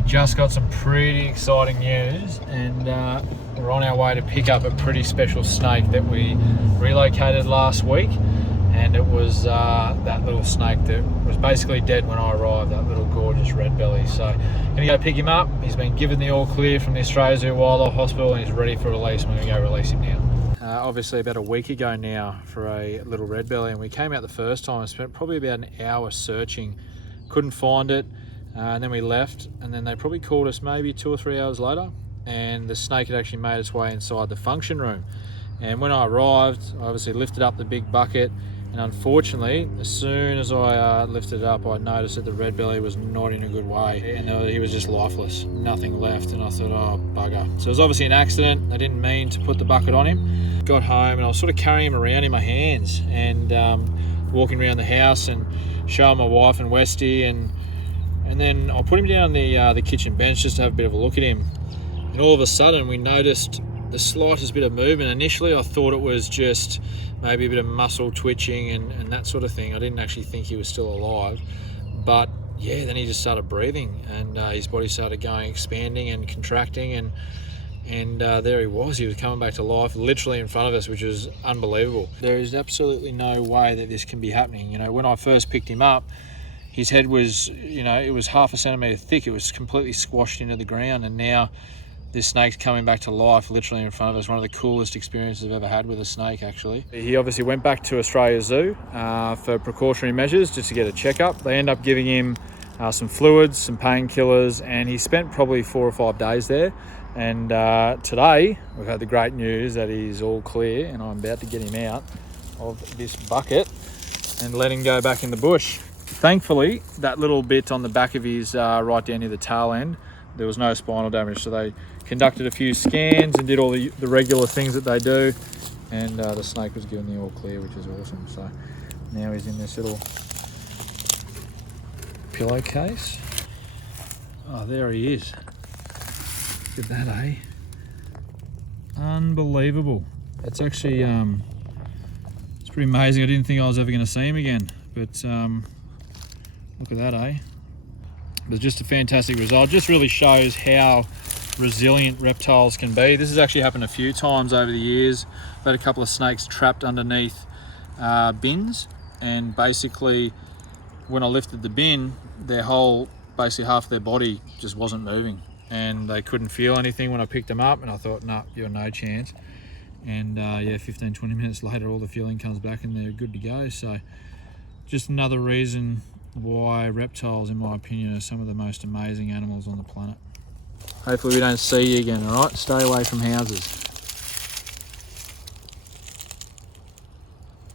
We just got some pretty exciting news, and we're on our way to pick up a pretty special snake that we relocated last week. And it was that little snake that was basically dead when I arrived, that little gorgeous red-belly. So I'm going to go pick him up. He's been given the all clear from the Australia Zoo Wildlife Hospital and he's ready for release. We're going to go release him now. Obviously about a week ago now for a little red-belly, and we came out the first time and spent probably about an hour searching. Couldn't find it, and then we left, and then they probably called us maybe 2 or 3 hours later, and the snake had actually made its way inside the function room. And when I arrived, I obviously lifted up the big bucket, and unfortunately, as soon as I lifted it up, I noticed that the red belly was not in a good way, and he was just lifeless, nothing left. And I thought, oh bugger. So it was obviously an accident. I didn't mean to put the bucket on him. Got home and I was sort of carrying him around in my hands and walking around the house and showing my wife and Westy, and then I put him down on the kitchen bench just to have a bit of a look at him. And all of a sudden, we noticed the slightest bit of movement. Initially, I thought it was just maybe a bit of muscle twitching and that sort of thing. I didn't actually think he was still alive, but yeah, then he just started breathing and his body started going, expanding and contracting, and there he was coming back to life literally in front of us, which was unbelievable. There is absolutely no way that this can be happening. You know, when I first picked him up, his head was, it was half a centimetre thick. It was completely squashed into the ground, and now this snake's coming back to life literally in front of us. One of the coolest experiences I've ever had with a snake, actually. He obviously went back to Australia Zoo for precautionary measures just to get a checkup. They end up giving him some fluids, some painkillers, and he spent probably 4 or 5 days there. And today we've had the great news that he's all clear, and I'm about to get him out of this bucket and let him go back in the bush. Thankfully, that little bit on the back of his right down near the tail end, there was no spinal damage, so they conducted a few scans and did all the regular things that they do, and the snake was given the all clear, which is awesome. So now he's in this little pillowcase. Oh, there he is. Look at that, eh? Unbelievable. It's actually it's pretty amazing. I didn't think I was ever going to see him again, but look at that, eh? It was just a fantastic result. Just really shows how resilient reptiles can be. This has actually happened a few times over the years. I've had a couple of snakes trapped underneath bins, and basically when I lifted the bin, basically half their body just wasn't moving, and they couldn't feel anything when I picked them up, and I thought, nah, you're no chance. And 15-20 minutes later, all the feeling comes back and they're good to go. So just another reason why reptiles, in my opinion, are some of the most amazing animals on the planet. Hopefully we don't see you again, all right? Stay away from houses.